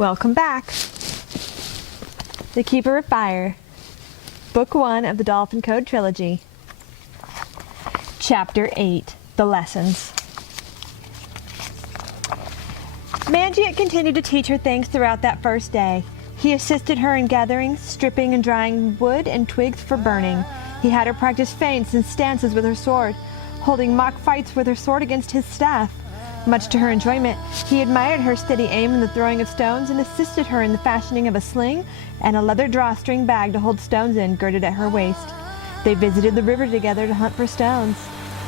Welcome back. The Keeper of Fire, Book 1 of the Dolphin Code Trilogy. Chapter 8, The Lessons. Mangiat continued to teach her things throughout that first day. He assisted her in gathering, stripping, and drying wood and twigs for burning. He had her practice feints and stances with her sword, holding mock fights with her sword against his staff. Much to her enjoyment, he admired her steady aim in the throwing of stones and assisted her in the fashioning of a sling and a leather drawstring bag to hold stones in, girded at her waist. They visited the river together to hunt for stones.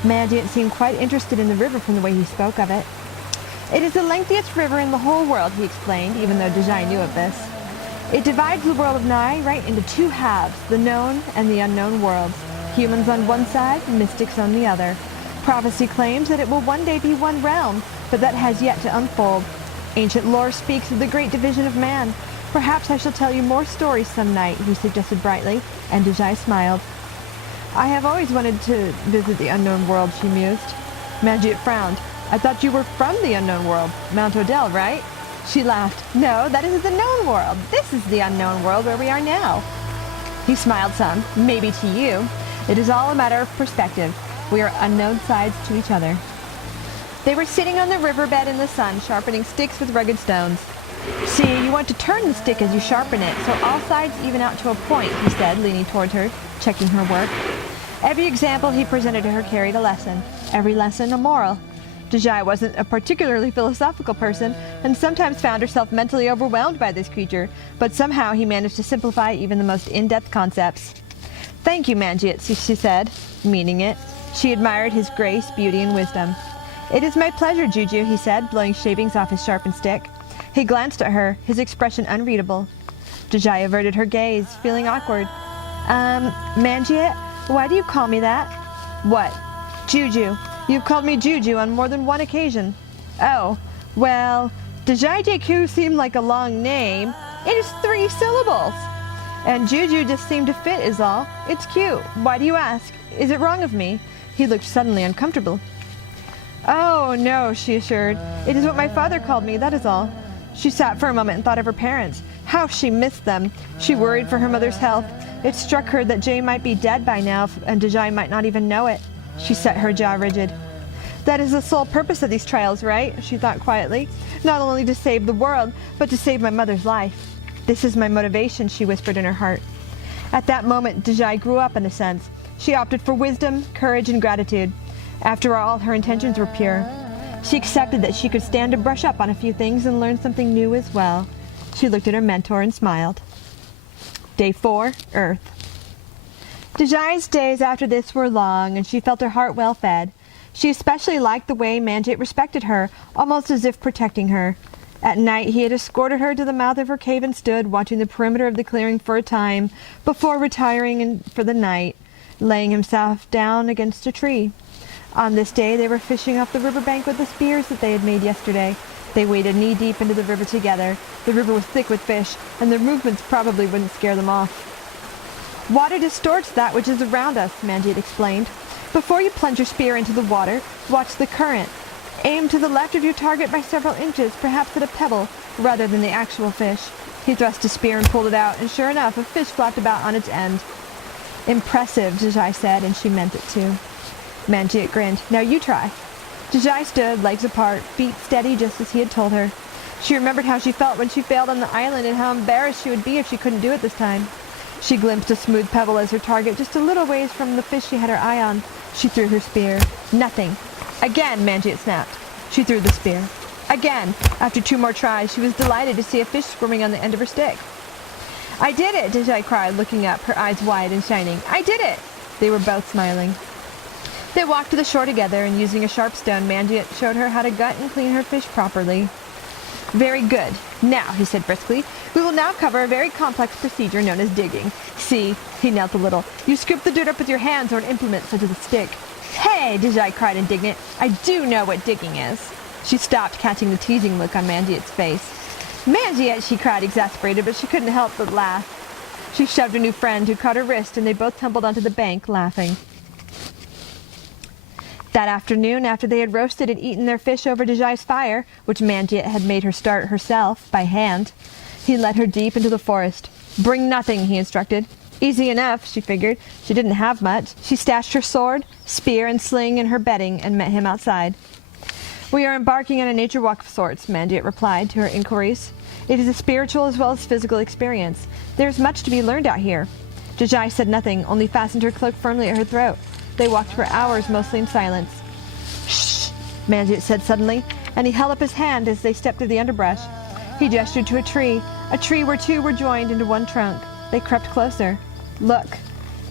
Mangiat seemed quite interested in the river from the way he spoke of it. It is the lengthiest river in the whole world, he explained, even though Deiji knew of this. It divides the world of Nigh right into two halves, the known and the unknown worlds. Humans on one side, mystics on the other. Prophecy claims that it will one day be one realm, but that has yet to unfold. Ancient lore speaks of the great division of man. Perhaps I shall tell you more stories some night, he suggested brightly, and Deiji smiled. I have always wanted to visit the unknown world, she mused. Mangiat frowned. I thought you were from the unknown world, Mount Odell, right? She laughed. No, that is the known world. This is the unknown world where we are now. He smiled some. Maybe to you. It is all a matter of perspective. We are unknown sides to each other. They were sitting on the riverbed in the sun, sharpening sticks with rugged stones. See, you want to turn the stick as you sharpen it, so all sides even out to a point, he said, leaning toward her, checking her work. Every example he presented to her carried a lesson. Every lesson a moral. Deiji wasn't a particularly philosophical person, and sometimes found herself mentally overwhelmed by this creature, but somehow he managed to simplify even the most in-depth concepts. Thank you, Mangiat, she said, meaning it. She admired his grace, beauty, and wisdom. It is my pleasure, Juju, he said, blowing shavings off his sharpened stick. He glanced at her, his expression unreadable. Deiji averted her gaze, feeling awkward. Mangiat, why do you call me that? What? Juju. You've called me Juju on more than one occasion. Oh, well, Deiji seemed like a long name. It is 3 syllables. And Juju just seemed to fit is all. It's cute. Why do you ask? Is it wrong of me? He looked suddenly uncomfortable. Oh, no, she assured. It is what my father called me, that is all. She sat for a moment and thought of her parents. How she missed them. She worried for her mother's health. It struck her that Jay might be dead by now, and Deiji might not even know it. She set her jaw rigid. That is the sole purpose of these trials, right? She thought quietly. Not only to save the world, but to save my mother's life. This is my motivation, she whispered in her heart. At that moment, Deiji grew up in a sense. She opted for wisdom, courage, and gratitude. After all, her intentions were pure. She accepted that she could stand to brush up on a few things and learn something new as well. She looked at her mentor and smiled. Day 4, Earth. Dejai's days after this were long, and she felt her heart well fed. She especially liked the way Mangiat respected her, almost as if protecting her. At night he had escorted her to the mouth of her cave and stood, watching the perimeter of the clearing for a time, before retiring for the night, laying himself down against a tree. On this day they were fishing off the riverbank with the spears that they had made yesterday. They waded knee-deep into the river together. The river was thick with fish, and their movements probably wouldn't scare them off. Water distorts that which is around us, Mangiat explained. Before you plunge your spear into the water, watch the current. Aim to the left of your target by several inches, perhaps at a pebble, rather than the actual fish. He thrust his spear and pulled it out, and sure enough, a fish flopped about on its end. Impressive, Deiji said, and she meant it too. Mangiat grinned. Now you try. Deiji stood, legs apart, feet steady just as he had told her. She remembered how she felt when she failed on the island and how embarrassed she would be if she couldn't do it this time. She glimpsed a smooth pebble as her target just a little ways from the fish she had her eye on. She threw her spear. Nothing. Again, Mangiat snapped. She threw the spear. Again. After 2 more tries, she was delighted to see a fish squirming on the end of her stick. I did it, Deiji cried, looking up, her eyes wide and shining. I did it! They were both smiling. They walked to the shore together, and using a sharp stone, Mangiat showed her how to gut and clean her fish properly. Very good. Now, he said briskly, we will now cover a very complex procedure known as digging. See, he knelt a little. You scoop the dirt up with your hands or an implement such as a stick. Hey, Deiji cried indignant. I do know what digging is. She stopped, catching the teasing look on Mangiat's face. Mangiat, she cried, exasperated, but she couldn't help but laugh. She shoved her new friend, who caught her wrist, and they both tumbled onto the bank, laughing. That afternoon, after they had roasted and eaten their fish over Dejai's fire, which Manjiet had made her start herself, by hand, he led her deep into the forest. Bring nothing, he instructed. Easy enough, she figured. She didn't have much. She stashed her sword, spear, and sling in her bedding and met him outside. We are embarking on a nature walk of sorts, Manjiet replied to her inquiries. It is a spiritual as well as physical experience. There is much to be learned out here. Dejai said nothing, only fastened her cloak firmly at her throat. They walked for hours, mostly in silence. Shh, Manjiet said suddenly, and he held up his hand as they stepped through the underbrush. He gestured to a tree where two were joined into one trunk. They crept closer. Look.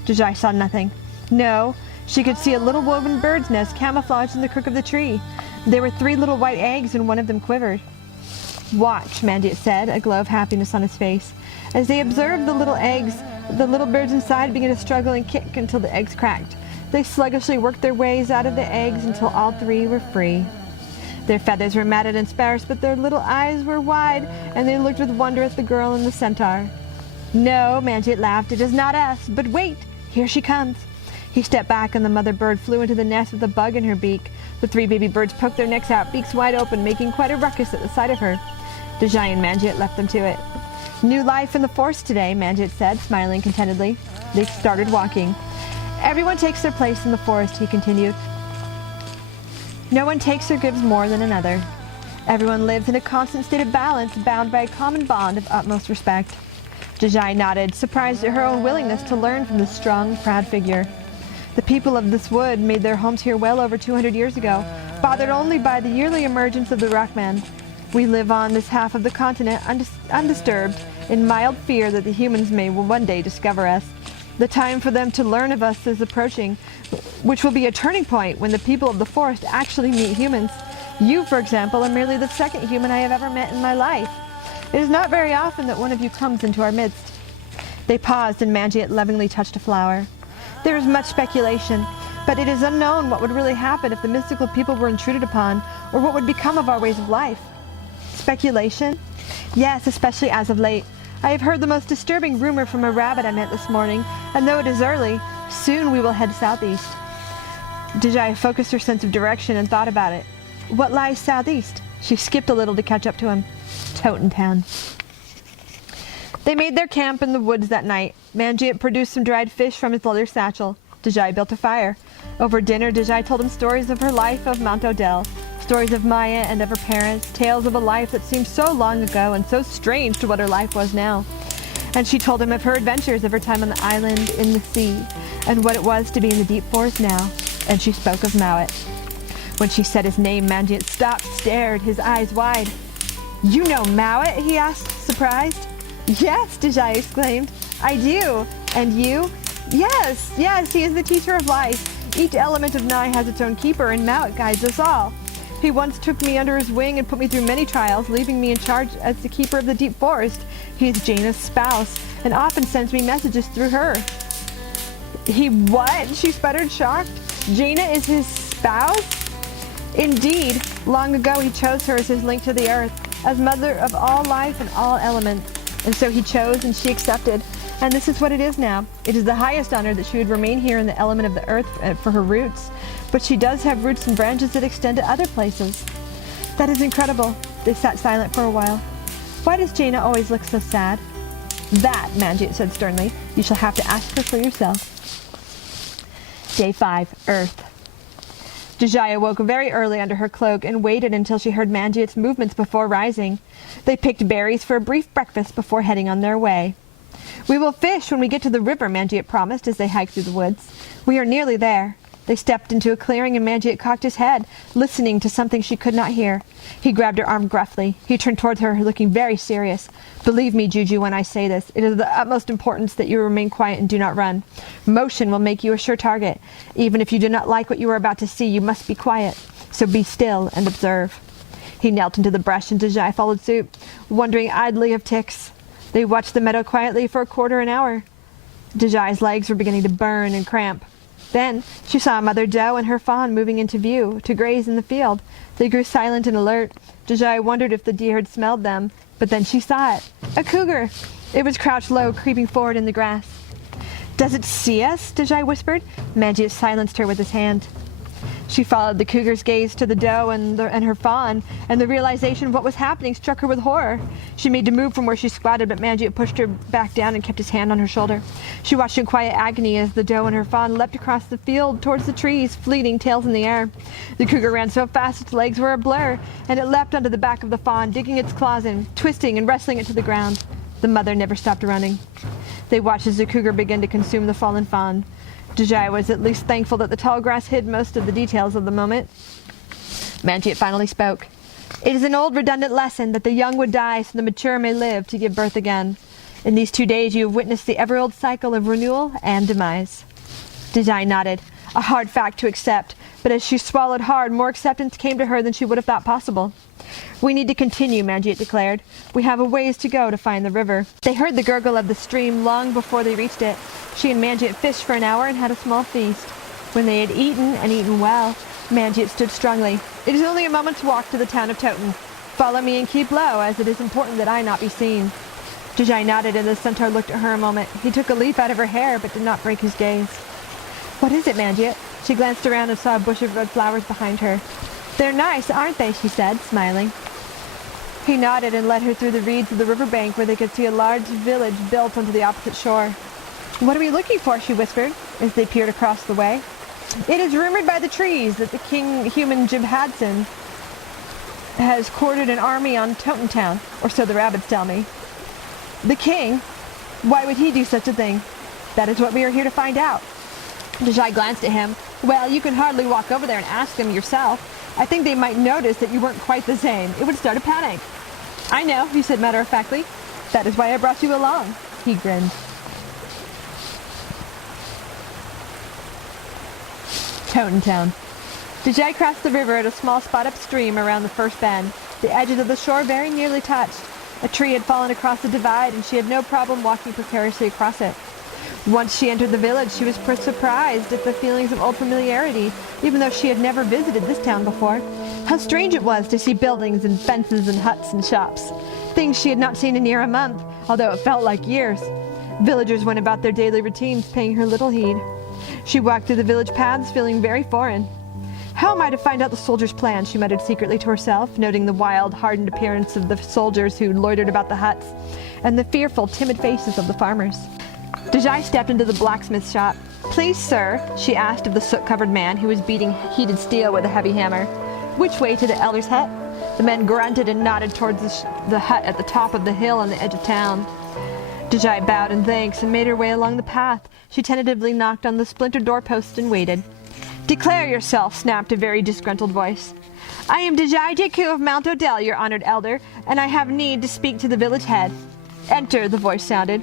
Dejai saw nothing. No, she could see a little woven bird's nest camouflaged in the crook of the tree. There were 3 little white eggs, and one of them quivered. Watch, Manjiet said, a glow of happiness on his face. As they observed the little eggs, the little birds inside began to struggle and kick until the eggs cracked. They sluggishly worked their ways out of the eggs until all 3 were free. Their feathers were matted and sparse, but their little eyes were wide, and they looked with wonder at the girl and the centaur. No, Manjiet laughed, it is not us, but wait, here she comes. He stepped back, and the mother bird flew into the nest with a bug in her beak. The 3 baby birds poked their necks out, beaks wide open, making quite a ruckus at the sight of her. Dejai and Manjiet left them to it. New life in the forest today, Manjiet said, smiling contentedly. They started walking. Everyone takes their place in the forest, he continued. No one takes or gives more than another. Everyone lives in a constant state of balance, bound by a common bond of utmost respect. Dejai nodded, surprised at her own willingness to learn from this strong, proud figure. The people of this wood made their homes here well over 200 years ago, bothered only by the yearly emergence of the Rockman. We live on this half of the continent undisturbed, in mild fear that the humans may one day discover us. The time for them to learn of us is approaching, which will be a turning point when the people of the forest actually meet humans. You, for example, are merely the 2nd human I have ever met in my life. It is not very often that one of you comes into our midst. They paused, and Manjiet lovingly touched a flower. There is much speculation, but it is unknown what would really happen if the mystical people were intruded upon, or what would become of our ways of life. Speculation? Yes, especially as of late. I have heard the most disturbing rumor from a rabbit I met this morning, and though it is early, soon we will head southeast. Dejai focused her sense of direction and thought about it. What lies southeast? She skipped a little to catch up to him. Totentown. They made their camp in the woods that night. Manjiet produced some dried fish from his leather satchel. Dejai built a fire. Over dinner, Dejai told him stories of her life of Mount Odell, stories of Maya and of her parents, tales of a life that seemed so long ago and so strange to what her life was now. And she told him of her adventures, of her time on the island, in the sea, and what it was to be in the deep forest now. And she spoke of Mowat. When she said his name, Manjiet stopped, stared, his eyes wide. You know Mowat? He asked, surprised. Yes, Dejai exclaimed. I do. And you? Yes, he is the teacher of life. Each element of Nigh has its own keeper, and Mowat guides us all. He once took me under his wing and put me through many trials, leaving me in charge as the keeper of the deep forest. He is Jaina's spouse, and often sends me messages through her. He what? She sputtered, shocked. Jaina is his spouse? Indeed, long ago he chose her as his link to the earth, as mother of all life and all elements. And so he chose, and she accepted. And this is what it is now. It is the highest honor that she would remain here in the element of the earth for her roots. But she does have roots and branches that extend to other places. That is incredible. They sat silent for a while. Why does Jaina always look so sad? That, Manjiet said sternly, you shall have to ask her for yourself. Day 5, Earth. Dejai awoke very early under her cloak and waited until she heard Manjiet's movements before rising. They picked berries for a brief breakfast before heading on their way. We will fish when we get to the river, Manjiet promised as they hiked through the woods. We are nearly there. They stepped into a clearing, and Manjiet cocked his head, listening to something she could not hear. He grabbed her arm gruffly. He turned towards her, looking very serious. Believe me, Juju, when I say this. It is of the utmost importance that you remain quiet and do not run. Motion will make you a sure target. Even if you do not like what you are about to see, you must be quiet. So be still and observe. He knelt into the brush, and Dejai followed suit, wondering idly of ticks. They watched the meadow quietly for a quarter an hour. Dejai's legs were beginning to burn and cramp. Then she saw Mother Doe and her fawn moving into view to graze in the field. They grew silent and alert. Dejai wondered if the deer had smelled them, but then she saw it. A cougar! It was crouched low, creeping forward in the grass. Does it see us? Dejai whispered. Manjiet silenced her with his hand. She followed the cougar's gaze to the doe and her fawn, and the realization of what was happening struck her with horror. She made to move from where she squatted, but Manjiet pushed her back down and kept his hand on her shoulder. She watched in quiet agony as the doe and her fawn leapt across the field towards the trees, fleeting, tails in the air. The cougar ran so fast its legs were a blur, and it leapt onto the back of the fawn, digging its claws in, twisting and wrestling it to the ground. The mother never stopped running. They watched as the cougar began to consume the fallen fawn. Deiji was at least thankful that the tall grass hid most of the details of the moment. Manjiet finally spoke. It is an old redundant lesson that the young would die so the mature may live to give birth again. In these 2 days you have witnessed the ever-old cycle of renewal and demise. Deiji nodded, a hard fact to accept, but as she swallowed hard, more acceptance came to her than she would have thought possible. We need to continue, Manjiet declared. We have a ways to go to find the river. They heard the gurgle of the stream long before they reached it. She and Manjiet fished for an hour and had a small feast. When they had eaten, and eaten well, Manjiet stood strongly. It is only a moment's walk to the town of Toten. Follow me and keep low, as it is important that I not be seen. Deiji nodded, and the centaur looked at her a moment. He took a leaf out of her hair, but did not break his gaze. What is it, Manjiet? She glanced around and saw a bush of red flowers behind her. They're nice, aren't they? She said, smiling. He nodded and led her through the reeds of the riverbank where they could see a large village built onto the opposite shore. What are we looking for? She whispered as they peered across the way. It is rumored by the trees that the king human Jibhadson has quartered an army on Toten Town, or so the rabbits tell me. The king? Why would he do such a thing? That is what we are here to find out. Deiji glanced at him. Well, you can hardly walk over there and ask them yourself. I think they might notice that you weren't quite the same. It would start a panic. I know, he said matter-of-factly. That is why I brought you along. He grinned. Toten Town. Deiji crossed the river at a small spot upstream around the first bend. The edges of the shore very nearly touched. A tree had fallen across the divide, and she had no problem walking precariously across it. Once she entered the village, she was surprised at the feelings of old familiarity, even though she had never visited this town before. How strange it was to see buildings and fences and huts and shops. Things she had not seen in near a month, although it felt like years. Villagers went about their daily routines, paying her little heed. She walked through the village paths, feeling very foreign. How am I to find out the soldiers' plan? She muttered secretly to herself, noting the wild, hardened appearance of the soldiers who loitered about the huts, and the fearful, timid faces of the farmers. Deiji stepped into the blacksmith's shop. Please, sir, she asked of the soot-covered man who was beating heated steel with a heavy hammer. Which way to the elder's hut? The man grunted and nodded towards the hut at the top of the hill on the edge of town. Deiji bowed in thanks and made her way along the path. She tentatively knocked on the splintered doorpost and waited. Declare yourself, snapped a very disgruntled voice. I am Deiji of Mount Odell, your honored elder, and I have need to speak to the village head. Enter, the voice sounded.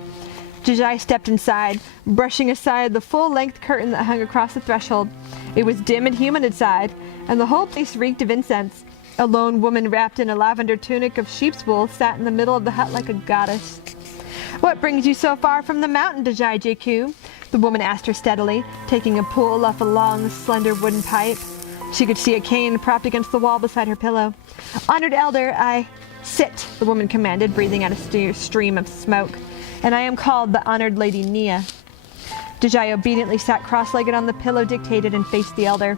Deiji stepped inside, brushing aside the full-length curtain that hung across the threshold. It was dim and humid inside, and the whole place reeked of incense. A lone woman wrapped in a lavender tunic of sheep's wool sat in the middle of the hut like a goddess. What brings you so far from the mountain, Deiji? The woman asked her steadily, taking a pull off a long, slender wooden pipe. She could see a cane propped against the wall beside her pillow. Honored elder, Sit, the woman commanded, breathing out a stream of smoke. And I am called the honored lady Nia. Deiji obediently sat cross-legged on the pillow dictated and faced the elder.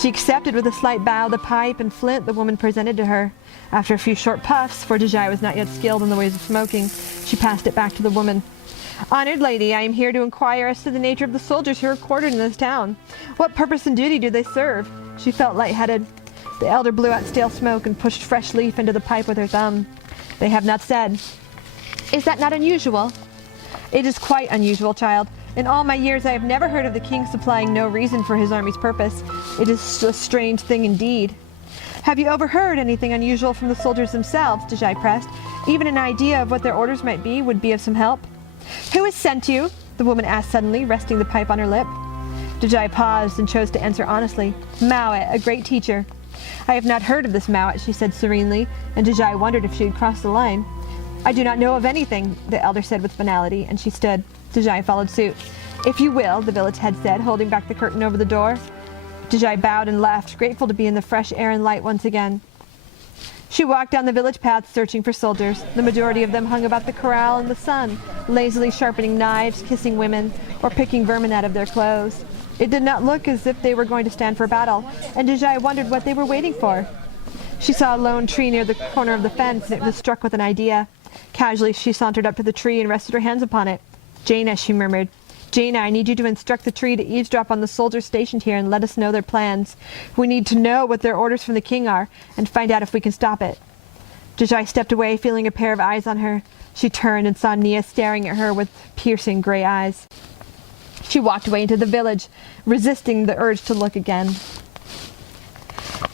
She accepted with a slight bow the pipe and flint the woman presented to her. After a few short puffs, for Deiji was not yet skilled in the ways of smoking, she passed it back to the woman. Honored lady, I am here to inquire as to the nature of the soldiers who are quartered in this town. What purpose and duty do they serve? She felt lightheaded. The elder blew out stale smoke and pushed fresh leaf into the pipe with her thumb. They have not said. Is that not unusual? It is quite unusual, child. In all my years I have never heard of the king supplying no reason for his army's purpose. It is a strange thing indeed. Have you overheard anything unusual from the soldiers themselves? Deiji pressed. Even an idea of what their orders might be would be of some help. Who has sent you? The woman asked suddenly, resting the pipe on her lip. Deiji paused and chose to answer honestly. Mowat, a great teacher. I have not heard of this Mowat, she said serenely, and Deiji wondered if she had crossed the line. I do not know of anything, the elder said with finality, and she stood. Deiji followed suit. If you will, the village head said, holding back the curtain over the door. Deiji bowed and left, grateful to be in the fresh air and light once again. She walked down the village path searching for soldiers. The majority of them hung about the corral in the sun, lazily sharpening knives, kissing women, or picking vermin out of their clothes. It did not look as if they were going to stand for battle, and Deiji wondered what they were waiting for. She saw a lone tree near the corner of the fence, and it was struck with an idea. Casually, she sauntered up to the tree and rested her hands upon it. "Jaina," she murmured. "Jaina, I need you to instruct the tree to eavesdrop on the soldiers stationed here and let us know their plans. We need to know what their orders from the king are, and find out if we can stop it." Deiji stepped away, feeling a pair of eyes on her. She turned and saw Nia staring at her with piercing gray eyes. She walked away into the village, resisting the urge to look again.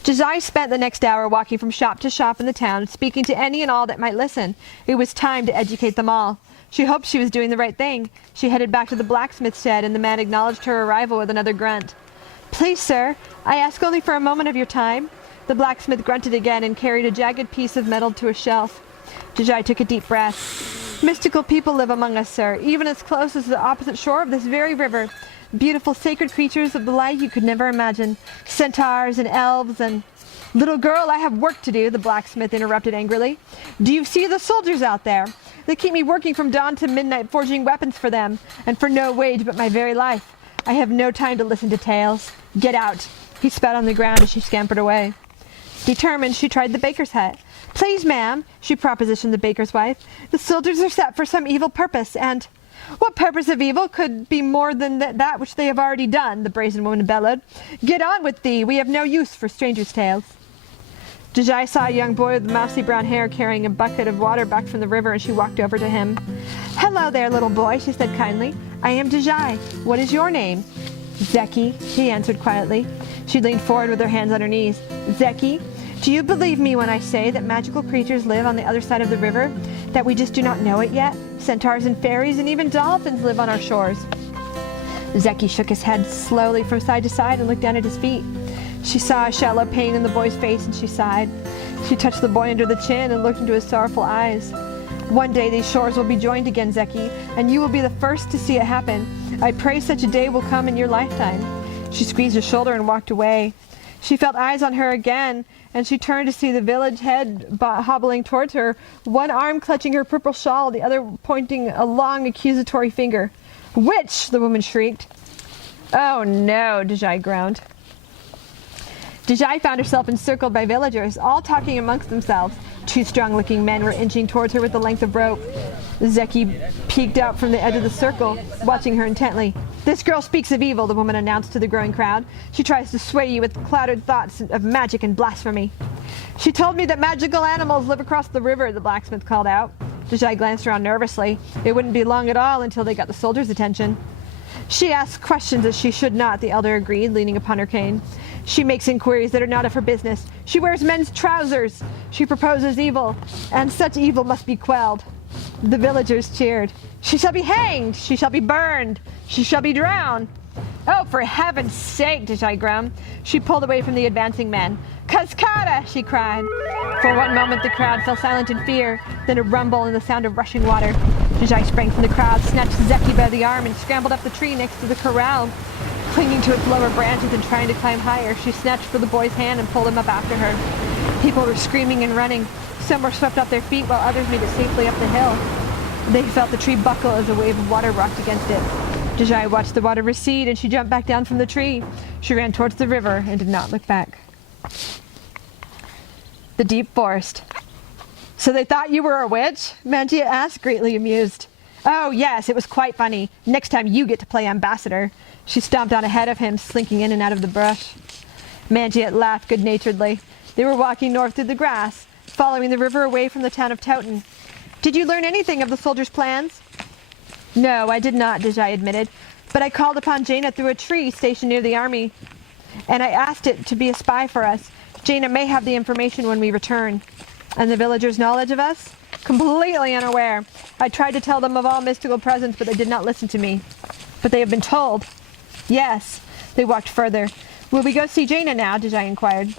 Deiji spent the next hour walking from shop to shop in the town, speaking to any and all that might listen. It was time to educate them all. She hoped she was doing the right thing. She headed back to the blacksmith shed, and the man acknowledged her arrival with another grunt. "Please, sir, I ask only for a moment of your time." The blacksmith grunted again and carried a jagged piece of metal to a shelf. Deiji took a deep breath. "Mystical people live among us, sir, even as close as the opposite shore of this very river. Beautiful sacred creatures of the light you could never imagine. Centaurs and elves and—" "Little girl, I have work to do," the blacksmith interrupted angrily. "Do you see the soldiers out there? They keep me working from dawn to midnight forging weapons for them, and for no wage but my very life. I have no time to listen to tales. Get out." He spat on the ground as she scampered away. Determined, she tried the baker's hut. "Please, ma'am," she propositioned the baker's wife, "the soldiers are set for some evil purpose, and—" "What purpose of evil could be more than that which they have already done?" the brazen woman bellowed. "Get on with thee. We have no use for strangers' tales." Deiji saw a young boy with mousy brown hair carrying a bucket of water back from the river, and she walked over to him. "Hello there, little boy," she said kindly. "I am Deiji. What is your name?" "Zeki," he answered quietly. She leaned forward with her hands on her knees. "Zeki, do you believe me when I say that magical creatures live on the other side of the river? That we just do not know it yet? Centaurs and fairies and even dolphins live on our shores." Zeki shook his head slowly from side to side and looked down at his feet. She saw a shallow pain in the boy's face, and she sighed. She touched the boy under the chin and looked into his sorrowful eyes. "One day these shores will be joined again, Zeki, and you will be the first to see it happen. I pray such a day will come in your lifetime." She squeezed his shoulder and walked away. She felt eyes on her again, and she turned to see the village head hobbling towards her, one arm clutching her purple shawl, the other pointing a long accusatory finger. "Witch!" the woman shrieked. "Oh no," Deiji groaned. Deiji found herself encircled by villagers, all talking amongst themselves. Two strong-looking men were inching towards her with a length of rope. Zeki peeked out from the edge of the circle, watching her intently. "This girl speaks of evil," the woman announced to the growing crowd. "She tries to sway you with clouded thoughts of magic and blasphemy." "She told me that magical animals live across the river," the blacksmith called out. Deiji glanced around nervously. It wouldn't be long at all until they got the soldiers' attention. "She asks questions as she should not," the elder agreed, leaning upon her cane. "She makes inquiries that are not of her business. She wears men's trousers. She proposes evil, and such evil must be quelled." The villagers cheered. "She shall be hanged! She shall be burned! She shall be drowned!" "Oh, for heaven's sake!" Deiji groaned. She pulled away from the advancing men. "Cascada!" she cried. For one moment the crowd fell silent in fear, then a rumble and the sound of rushing water. Deiji sprang from the crowd, snatched Zeki by the arm, and scrambled up the tree next to the corral. Clinging to its lower branches and trying to climb higher, she snatched for the boy's hand and pulled him up after her. People were screaming and running. Some were swept off their feet while others made it safely up the hill. They felt the tree buckle as a wave of water rocked against it. Deiji watched the water recede, and she jumped back down from the tree. She ran towards the river and did not look back. The deep forest. "So they thought you were a witch?" Manjia asked, greatly amused. "Oh, yes, it was quite funny. Next time you get to play ambassador." She stomped on ahead of him, slinking in and out of the brush. Manjia laughed good-naturedly. They were walking north through the grass, following the river away from the town of Toten. "Did you learn anything of the soldiers' plans?" "No, I did not," Deiji admitted. "But I called upon Jaina through a tree stationed near the army, and I asked it to be a spy for us. Jaina may have the information when we return." "And the villagers' knowledge of us?" "Completely unaware. I tried to tell them of all mystical presence, but they did not listen to me." "But they have been told?" "Yes." They walked further. "Will we go see Jaina now?" Deiji inquired.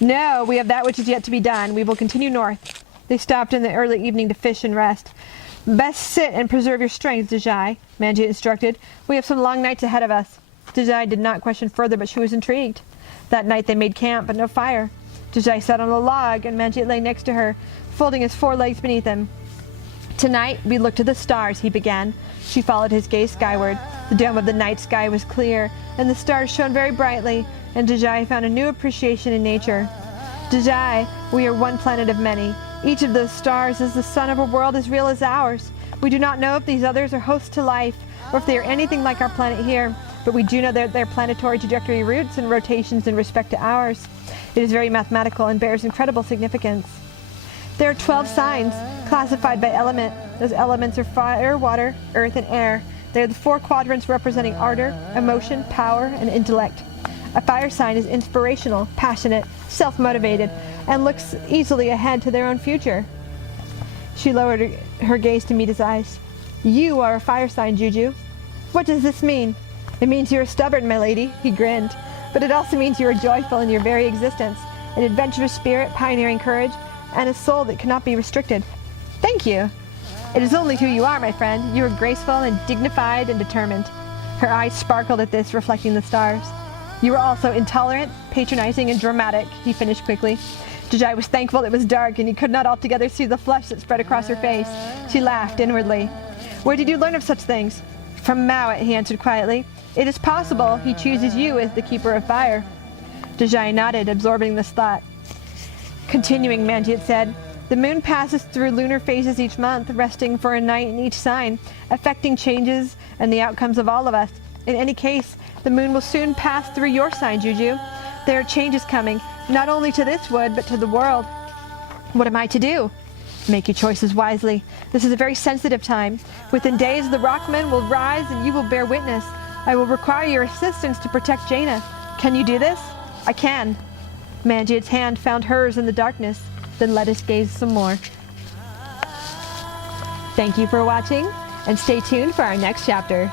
"No, we have that which is yet to be done. We will continue north." They stopped in the early evening to fish and rest. "Best sit and preserve your strength, Deiji," Manjia instructed. "We have some long nights ahead of us." Deiji did not question further, but she was intrigued. That night they made camp, but no fire. Deiji sat on a log, and Manjia lay next to her, folding his forelegs beneath him. "Tonight we look to the stars," he began. She followed his gaze skyward. The dome of the night sky was clear, and the stars shone very brightly, and Deiji found a new appreciation in nature. Deiji, we are one planet of many. Each of those stars is the sun of a world as real as ours. We do not know if these others are hosts to life, or if they are anything like our planet here, but we do know that their planetary trajectory routes and rotations in respect to ours. It is very mathematical and bears incredible significance. There are 12 signs, classified by element. Those elements are fire, water, earth, and air. They are the 4 quadrants representing ardor, emotion, power, and intellect. A fire sign is inspirational, passionate, self-motivated, and looks easily ahead to their own future. She lowered her gaze to meet his eyes. You are a fire sign, Juju. What does this mean? It means you are stubborn, my lady, he grinned. But it also means you are joyful in your very existence, an adventurous spirit, pioneering courage, and a soul that cannot be restricted. Thank you. It is only who you are, my friend. You are graceful and dignified and determined. Her eyes sparkled at this, reflecting the stars. You are also intolerant, patronizing, and dramatic, he finished quickly. Deiji was thankful it was dark and he could not altogether see the flush that spread across her face. She laughed inwardly. Where did you learn of such things? From Mowat, he answered quietly. It is possible he chooses you as the keeper of fire. Deiji nodded, absorbing this thought. Continuing, Manjit said, the moon passes through lunar phases each month, resting for a night in each sign, affecting changes and the outcomes of all of us. In any case, the moon will soon pass through your sign, Juju. There are changes coming, not only to this wood, but to the world. What am I to do? Make your choices wisely. This is a very sensitive time. Within days, the Rockmen will rise and you will bear witness. I will require your assistance to protect Jaina. Can you do this? I can. Manjit's hand found hers in the darkness, then let us gaze some more. Thank you for watching, and stay tuned for our next chapter.